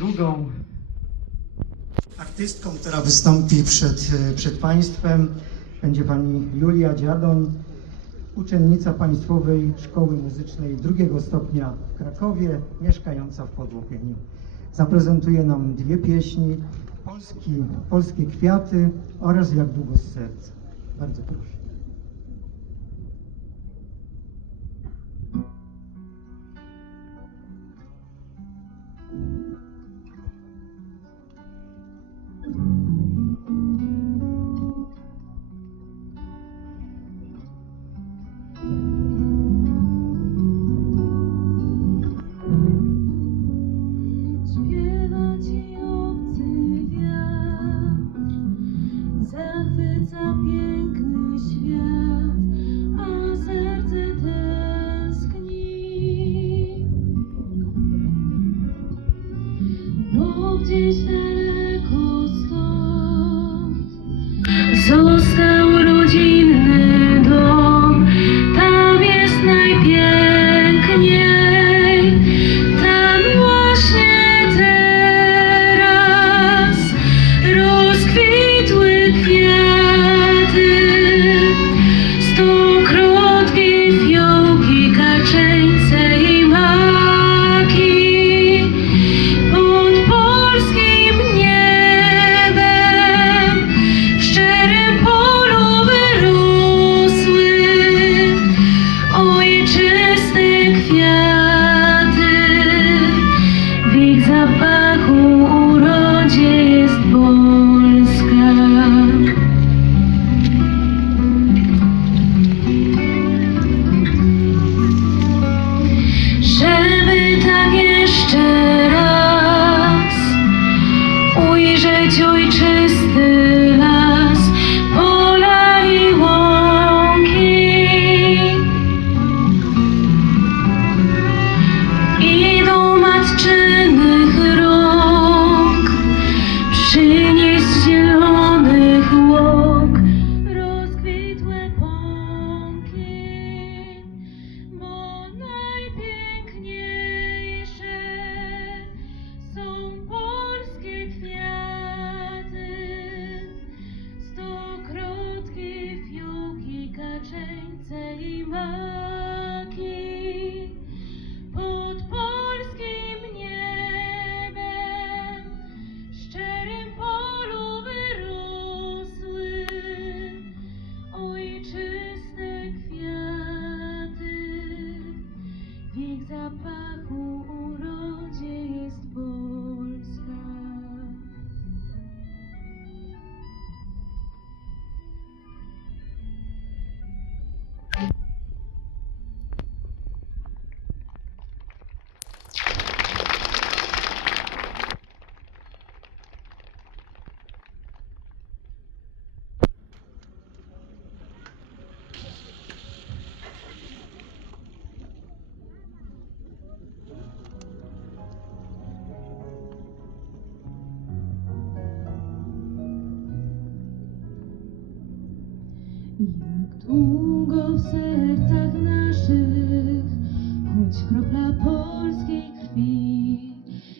drugą artystką, która wystąpi przed, e, przed Państwem, będzie pani Julia Dziadon, uczennica Państwowej Szkoły Muzycznej drugiego stopnia w Krakowie, mieszkająca w Podłopieniu. Zaprezentuje nam dwie pieśni, Polski, Polskie Kwiaty oraz Jak długo z serca. Bardzo proszę. daleko stąd. Zostań Jak długo w sercach naszych, choć kropla polskiej krwi,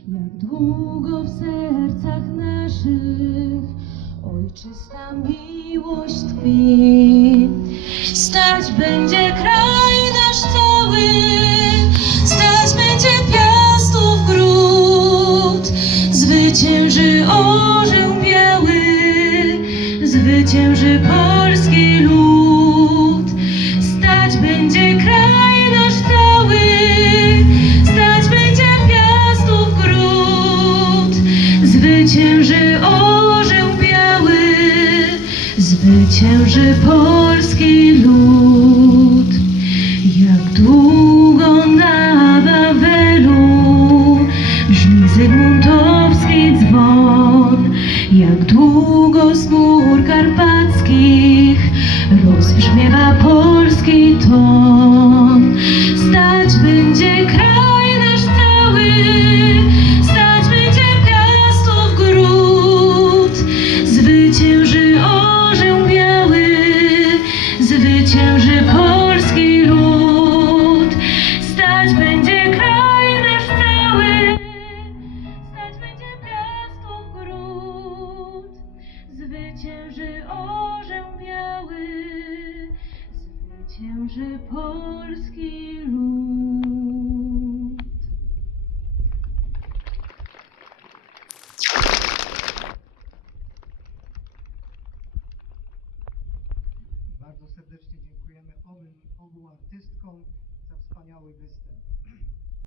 jak długo w sercach naszych ojczysta miłość tkwi, stać będzie kraj. zwycięży orzeł biały, zwycięży polski lud. Polski lud. Bardzo serdecznie dziękujemy obu, obu artystkom za wspaniały występ.